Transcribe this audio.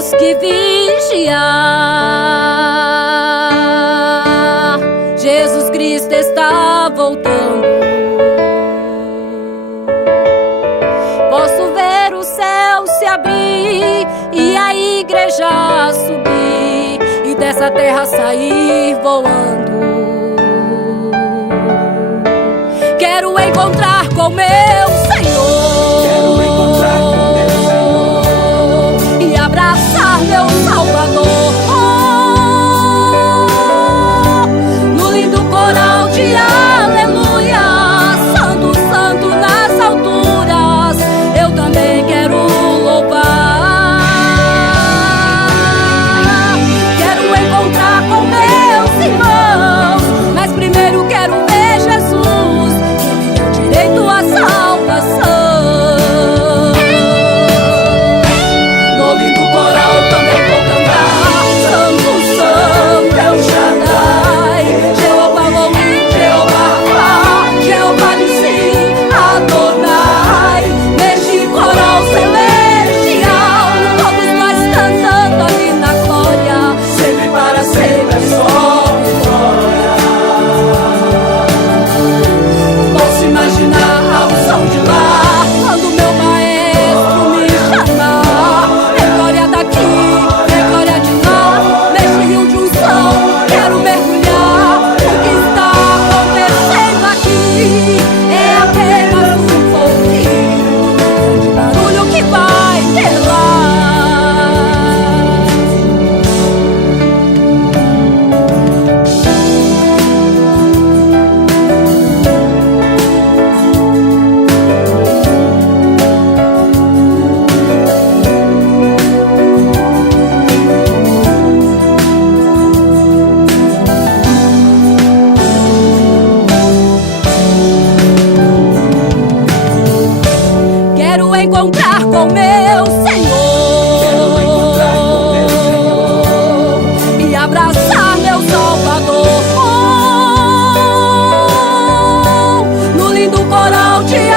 temos que vigiar. Jesus Cristo está voltando. Posso ver o céu se abrir e a igreja subir e dessa terra sair voando. Quero encontrar com meu Senhor. Quero encontrar com meu Senhor e abraçar meu Salvador no lindo coral de aleluia. Santo, santo nas alturas, eu também quero louvar. Quero encontrar com meus irmãos, mas primeiro quero ver Jesus, que me deu direito à salvação. No lindo coral também vou cantar. Santo, santo é o Shaddai, Jeová Elohim, Jeová Rafa, Jeová Nissi, Adonai. Neste coral celestial, todos nós cantando ali na glória, sempre para sempre só vitória. Posso imaginar a unção de lá, quando meu maestro me chamar. É glória daqui, é glória de lá, neste rio de unção quero mergulhar. O que está acontecendo aqui é apenas um pouquinho de barulho que vai ter lá. Quero encontrar com meu Senhor. Quero encontrar com meu Senhor e abraçar meu Salvador no lindo coral de